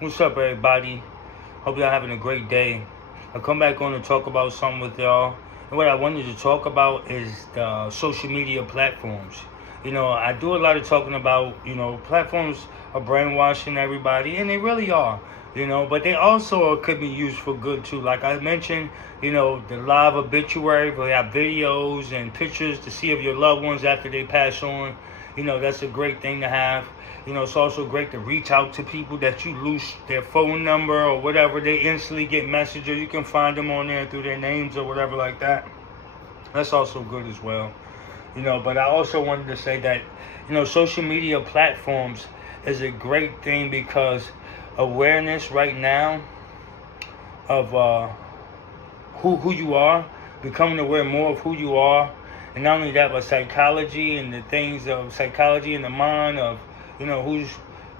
What's up, everybody? Hope y'all having a great day. I come back on to talk about something with y'all. And what I wanted to talk about is the social media platforms. I do a lot of talking about, platforms are brainwashing everybody, and they really are. But they also could be used for good too. Like I mentioned, the live obituary, where they have videos and pictures to see of your loved ones after they pass on. That's a great thing to have. It's also great to reach out to people that you lose their phone number or whatever. They instantly get message, or you can find them on there through their names or whatever like that. That's also good as well. But I also wanted to say that, social media platforms is a great thing because awareness right now of who you are, becoming aware more of who you are, and not only that, but psychology and the things of psychology in the mind of,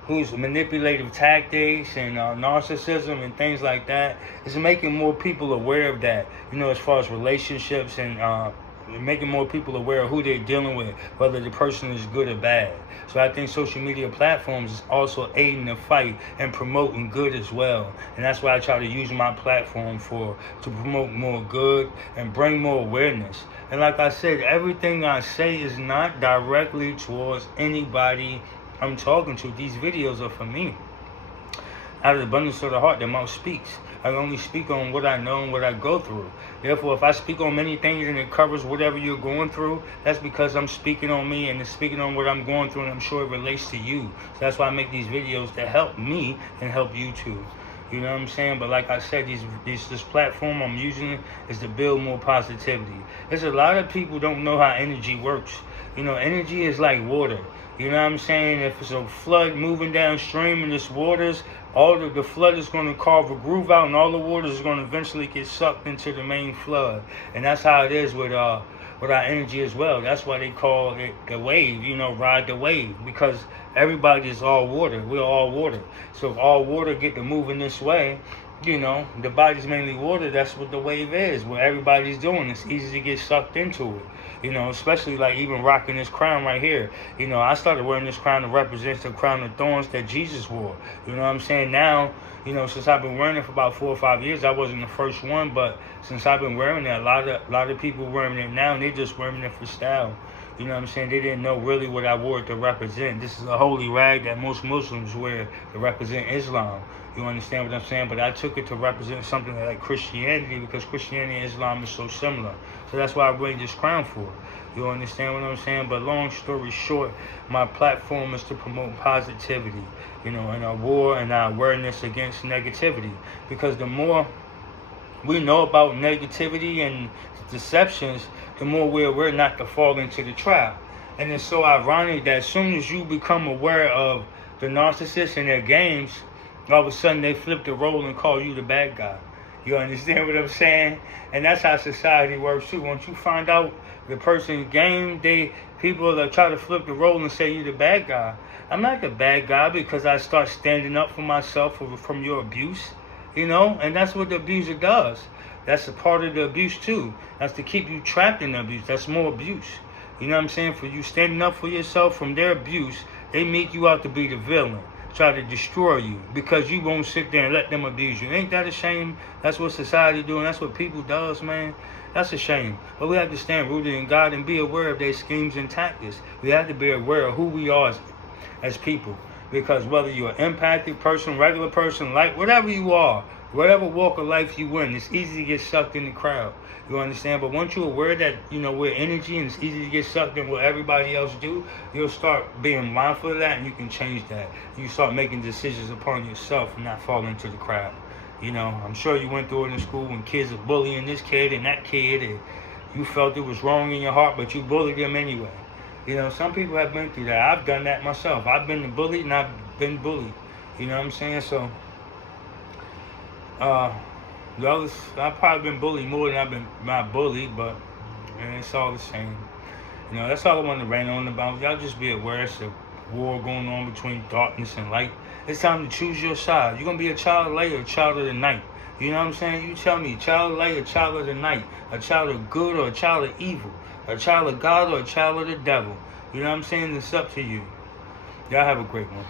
who's manipulative tactics and narcissism and things like that, is making more people aware of that. As far as relationships and making more people aware of who they're dealing with, whether the person is good or bad. So I think social media platforms is also aiding the fight and promoting good as well. And that's why I try to use my platform to promote more good and bring more awareness. And like I said, everything I say is not directly towards anybody I'm talking to. These videos are for me. Out of the abundance of the heart, the mouth speaks. I only speak on what I know and what I go through. Therefore, if I speak on many things and it covers whatever you're going through, that's because I'm speaking on me and it's speaking on what I'm going through, and I'm sure it relates to you. So that's why I make these videos to help me and help you too. You know what I'm saying? But like I said, this platform I'm using is to build more positivity. There's a lot of people don't know how energy works. Energy is like water. You know what I'm saying? If it's a flood moving downstream and this waters, all the flood is going to carve a groove out, and all the water is going to eventually get sucked into the main flood. And that's how it is with our energy as well. That's why they call it the wave, ride the wave, because everybody is all water. We're all water. So if all water get to moving this way, the body's mainly water. That's what the wave is. What everybody's doing, it's easy to get sucked into it. Especially like even rocking this crown right here. I started wearing this crown to represent the crown of thorns that Jesus wore. You know what I'm saying? Now, since I've been wearing it for about 4 or 5 years, I wasn't the first one, but since I've been wearing it, a lot of people wearing it now, and they're just wearing it for style. You know what I'm saying? They didn't know really what I wore it to represent. This is a holy rag that most Muslims wear to represent Islam. You understand what I'm saying? But I took it to represent something like Christianity, because Christianity and Islam is so similar. So that's why I wear this crown for. You understand what I'm saying? But long story short, my platform is to promote positivity, and our war and our awareness against negativity. Because the more we know about negativity and deceptions, the more we're aware not to fall into the trap. And it's so ironic that as soon as you become aware of the narcissists and their games, all of a sudden they flip the role and call you the bad guy. You understand what I'm saying? And that's how society works too. Once you find out the person's game, people that try to flip the role and say you're the bad guy. I'm not the bad guy because I start standing up for myself from your abuse. And that's what the abuser does. That's a part of the abuse too. That's to keep you trapped in the abuse. That's more abuse. You know what I'm saying? For you standing up for yourself from their abuse, they make you out to be the villain, try to destroy you because you won't sit there and let them abuse you. Ain't that a shame? That's what society doing. That's what people does, man. That's a shame. But we have to stand rooted in God and be aware of their schemes and tactics. We have to be aware of who we are as people. Because whether you're an empathic person, regular person, like whatever you are, whatever walk of life you in, it's easy to get sucked in the crowd. You understand? But once you're aware that, we're energy and it's easy to get sucked in what everybody else do, you'll start being mindful of that, and you can change that. You start making decisions upon yourself and not fall into the crowd. I'm sure you went through it in school when kids are bullying this kid and that kid, and you felt it was wrong in your heart, but you bullied them anyway. Some people have been through that. I've done that myself. I've been bullied and I've been bullied. You know what I'm saying? So, the others, I've probably been bullied more than I've been not bullied, but it's all the same. That's all I want to rant on about. Y'all just be aware it's a war going on between darkness and light. It's time to choose your side. You're going to be a child of light or a child of the night. You know what I'm saying? You tell me, child of light or child of the night, a child of good or a child of evil, a child of God or a child of the devil. You know what I'm saying? It's up to you. Y'all have a great one.